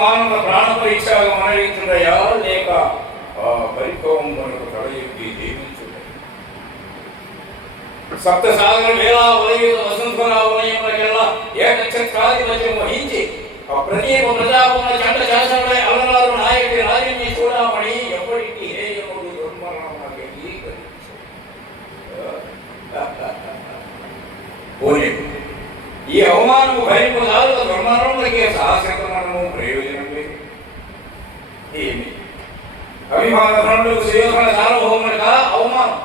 మానవ ప్రాణ పరీక్షగా మనవించుడయా లేక పరికోవం మనకు తల ఎత్తి జీవించుట సప్త సాగర వేళ ఉదయుత వసంతరా ఉదయములకెల్లా ఏకఛత్రాధిపత్యం వహించి ప్రదీప ప్రజాపన చండ శాసనుడై అలనాడు నాయకుడి రాజన్య చూడమని ఎప్పటికీ హేయముడు దుర్మరణమునకెళ్ళి పోనీ ఈ అవమానము భరింపదాలు దుర్మరణములకే సాహసకరణము ప్రయోజనం లేదు. ఏమి అభిమాన ధనులకు సుయోధన సార్వభౌములుగా అవమానం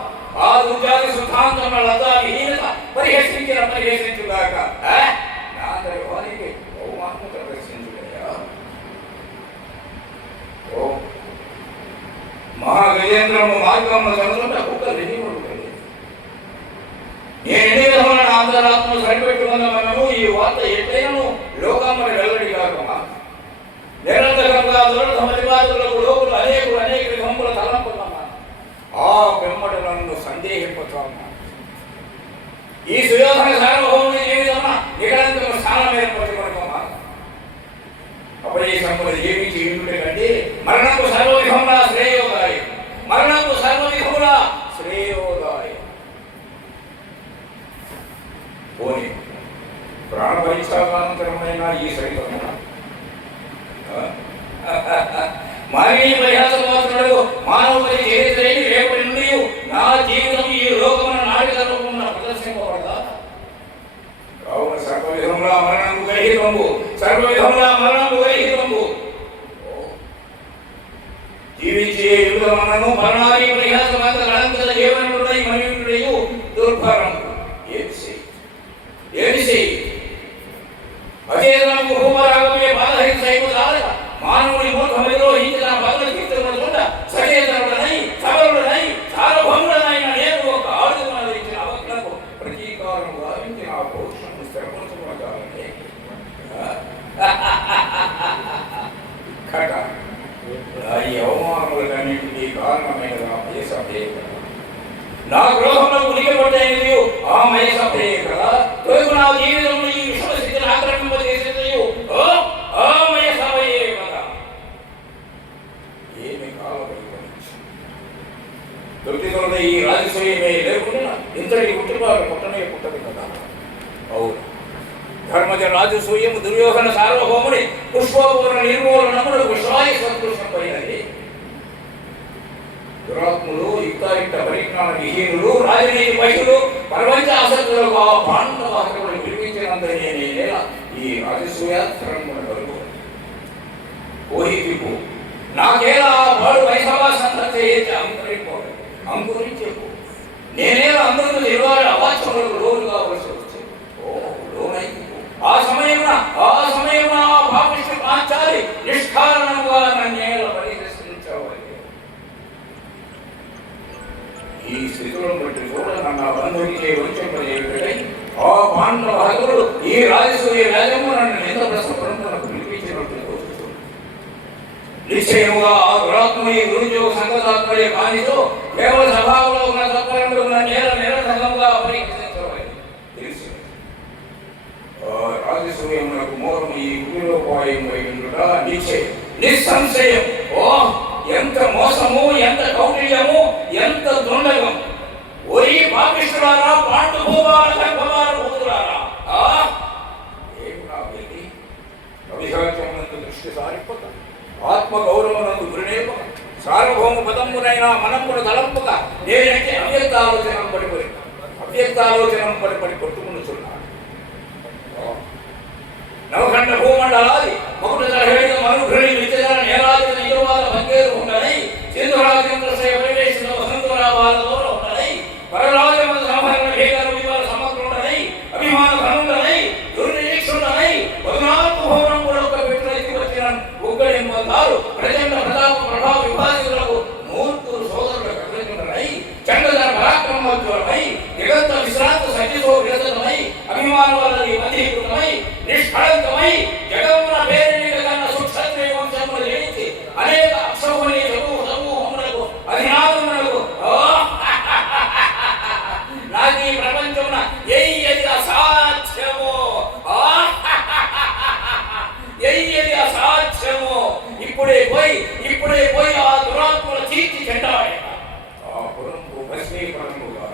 ఆ దుర్జాతి సిద్ధాంతముల లతా విహీనత పరిహసించుగాక నాందరి వారికి అవమానము ప్రదర్శించుడయా. ఓ మహాగజేంద్రము మార్గమును కనుగొంట కుక్క వినిముడు నేను ఎన్ని విధములను ఆంతరాత్మను సరిపెట్టుకున్నామనను ఈ వార్త ఎట్లయినను లోకమ్మని వెల్లడి కాకమా నిరంతరంగా దురదమతివాదులకు లోకులు అనేక విధముల తలంపులమ్మా ఆ పిమ్మట నన్ను సందేహింపుతామా. ఈ సుయోధన సార్వభౌముని జీవితమా నిరంతరం స్థానం ఏర్పరచుకోవడమా. అప్పుడు ఈ సంపద జీవించి ఇంటి కంటే మరణకు సర్వవిధములా శ్రేయోదాయం, మరణకు సర్వవిధములా శ్రేయోదాయం. పోనీ ప్రాణపరిత్యాగానంతరమైన ఈ సైతము మానవీయ పరిహాసమాత్రుడు మానవుడి చరిత్రని రేపటి నుండి నా జీవితం ఈ లోకమున నాటికరూపమున ప్రదర్శింపబడదా. కావున సర్వవిధములా మరణము గరిహితంబు, సర్వవిధములా మరణము గరిహితంబు. జీవించే యుగమనను మరణాది పరిహాసమాత్ర అనంతర జీవనుడై మనుయుడయు దుర్భరము ఏమి చేయి అచేతనము భూమరాగమే బాధహింసైపుదాలక మానవుని మూర్ఖమిలో ఇంచిన బదులు కీర్తనకుండా సచేతనుడనై సబలుడనై సార్వభౌముడనైన నేను ఒక ఆడుదలను ఇచ్చిన అవజ్ఞకు ప్రతీకారం భావించి నా పౌరుషము స్థిరపరచుకోవాలని కట ఈ అవమానములన్నింటినీ కారణమైన నా మయసభే కదా, నా గృహంలో ఉనికిపడ్డది ఆ మయసభే కదా. నా జీవితంలో ఈ విశ్వస్థితిని ఆక్రమింపజేసేదయు ఆ మయసభయే కదా. ఏమి కాలపరికరించిన ఈ రాజసూయమే లేకుండా ఇంతటి పుట్టిపాలు పుట్టనే పుట్టదు కదా. అవును ధర్మజ రాజసూయము దుర్యోధన సార్వభౌముని పుష్పపూర్ణ నిర్మూలనముడు విశ్వాయ సత్కృష్ణమైనది. దురాత్ములు యుక్తాయుక్త పరిజ్ఞాన విహీనులు రాజనీతి పైకులు ప్రపంచ ఆసక్తులకు ఆ పాండవాహకులను విడిపించినంతనే నేనేల ఈ రాజసూయాత్రమును కలుగు ఓహితిపు నాకేలా వాడు వైసభా సంతతి అంకురించేపు నేనేలా అందరూ నిర్వాహ అవాచ్యములకు లోను కావలసి వచ్చింది. ఓ లోనైపు ఆ సమయమున ఆ పాపిష్టి పాంచాలి నిష్కారణంగా నన్నేల పరిహసించవాలి. ఈ స్థితులను బట్టి కూడా నన్ను బంధువులే వంచంపజేయుడై ఆ పాండవాహకుడు ఈ రాజసూయ రాజము నన్ను నిందప్రసపరంకు పిలిపించినట్టు తోచుతుంది. నిశ్చయముగా ఆ దురాత్మని గురుజో సంగతాత్మడే కానితో కేవల స్వభావంలో ఉన్న తత్వరంలో ఉన్న నిరసంగంగా పరీక్షించవాలి. తెలిసి రాజసూయమునకు మూలము ఈ కుటిలోపాయం వైకుండుట నిశ్చయం నిస్సంశయం. ఓ ఎంత మోసము, ఎంత కౌటిల్యము, ఎంత దుండగం. ఓరి పాపిష్ఠులారా, పాండు భూమాల గర్భమాల భూతులారా, ఏమి నా వెళ్ళి అవిహాచమునందు దృష్టి సారిపోక ఆత్మ గౌరవనందు గురినేపక సార్వభౌమ పదమునైనా మనమును తలంపక నేనంటే అవ్యక్తాలోచనం పడి కొట్టుకునుచున్నాను. నవఖండ భూమండలాది ఒకటి తరహేడు మనుఘ్రణి విద్యల నేరాది నియమాల బంగేరు ఉండనై సింధురాజేంద్రశ్రయ పరివేశిత వసంతరావాలతో ఉండనై పరరాజమంద సంహరణ భేగర వివాల సమగ్రుండనై అభిమాన ధనుండనై దుర్నిరీక్షుండనై పదునాలుగు భవనములొక్క పెట్టినది వచ్చిన ఉగ్గడింపదారు ప్రచండ ప్రతాప ప్రభావ విభాజితులకు మూర్తులు సోదరుల కృతజ్ఞుడనై చండధర పరాక్రమోజ్వలమై నిగంత విశ్రాంత సత్యతో విరతమై అభిమాన వల్లని మధీకృతమై నిష్కళంకమై జగమున పేరునిక కన్న సుక్షత్రియ వంశములు జయించి అనేక అక్షౌహిణి సమూహములకు అధినాథములకు నాకు ఈ ప్రపంచమున ఏది అసాధ్యమో ఏది అసాధ్యమో ఇప్పుడే పోయి ఆ దురాత్మల తీర్చి చెడ్డాడట. ఆ పురంకు భస్మీకరణముగా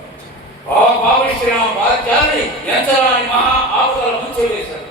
ఆ పాపిష్టి రాజ్యాన్ని ఎంచరాని మహా ఆపదల ముంచి వేశాడు.